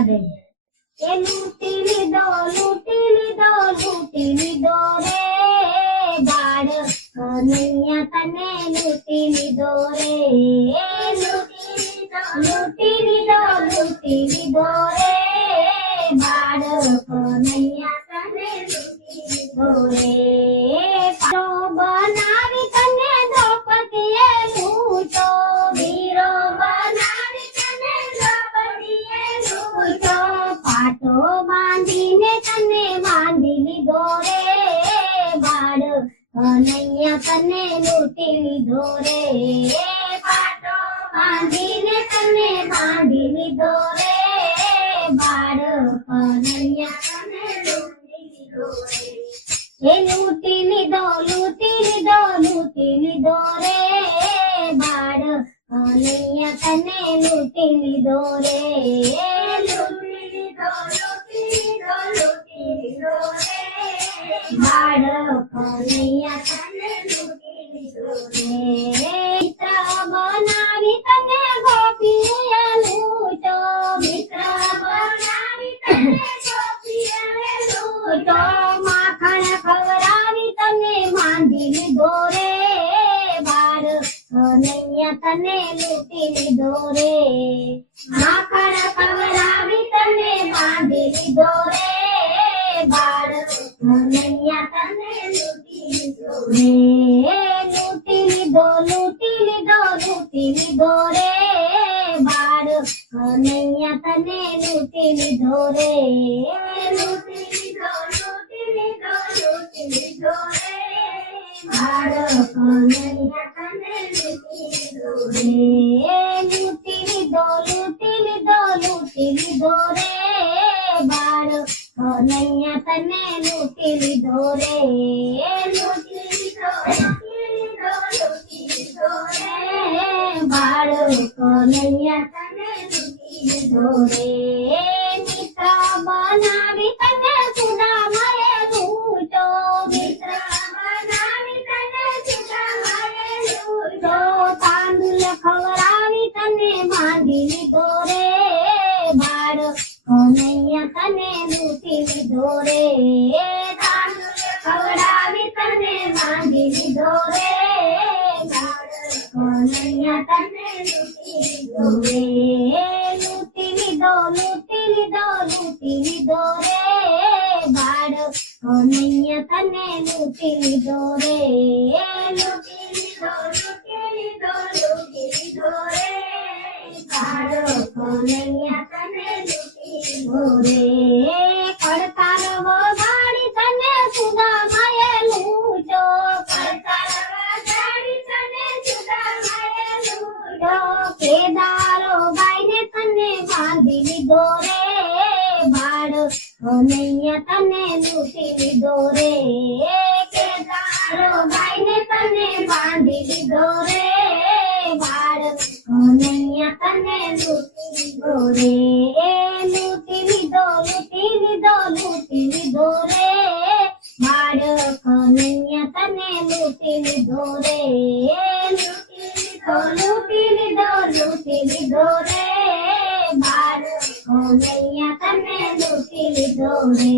યાદ આવી એ લૂંટી લીધો રે બાળ કનૈયા તને લૂંટી લીધો રે લૂંટી લીધો રે બાળ કનૈયા તને લૂંટી લીધો રે બનાવી તને દ્રૌપદીએ લૂંટો વીરો બનાવી તને દ્રૌપદીએ લૂંટો પાટો બાંધીને તને બાંધી લીધો રે બાળ કનૈયા તને લૂંટી લીધો રે પાટો બાંધીને તને બાંધી લીધો રે બાળ કનૈયા તને લૂંટી લીધો રે એ લૂંટી લીધો રે બાળ કનૈયા તને લૂંટી લીધો રે લૂંટી લીધો રે બાળ કનૈયા તને લૂંટી લીધો રે મિત્ર બનાવી તને ગોપીએ લૂંટો મિત્ર બનાવી તને ગોપીએ લૂંટો માખણ ખવડાવી તને બાંધી લીધો રે બાળ કનૈયા તને લૂંટી લીધો રે માખણ ખવડાવી તને બાંધી લીધો રે બાળ કનૈયા તને લૂંટી લીધો રે લૂંટી લીધો રે બાળ કનૈયા તને લૂંટી લીધો રે લૂંટી લીધો રે બાળ કનૈયા તને લૂંટી લીધો રે લૂંટી લીધો રે બાળ કનૈયા તને લૂંટી લીધો રે લૂંટી લીધો રે બાળ કનૈયા તને લૂંટી લીધો રે મિત્ર બનાવી તને સુદામાએ લૂંટો મિત્ર બનાવી તને સુદામાએ લૂંટો તાંદુલ ખવડાવી તને બાંધી લીધો રે બાળ કનૈયા તને લૂંટી લીધો રે તાંદુલ ખવડાવી તને બાંધી લીધો રે બાળ કનૈયા તને લૂંટી લીધો રે લૂંટી લીધો રે બાળ કનૈયા તને લૂંટી લીધો રે લૂંટી લીધો રે બાળ કનૈયા તને લૂંટી લીધો રે પડકાર વગાડી તને સુદામાએ લૂંટો પડકાર વગાડી તને સુદામાએ લૂંટો કેદારો ગાઈને તને બાંધી લીધો રે બાળ કનૈયા તને લૂંટી લીધો રે કેદારો ગાઈને તને બાંધી લીધો રે બાળ કનૈયા તને લૂંટી લીધો રે લૂંટી લીધો રે બાળ કનૈયા તને લૂંટી લીધો રે લૂંટી લીધો રે બાળ કનૈયા તને લૂંટી લીધો રે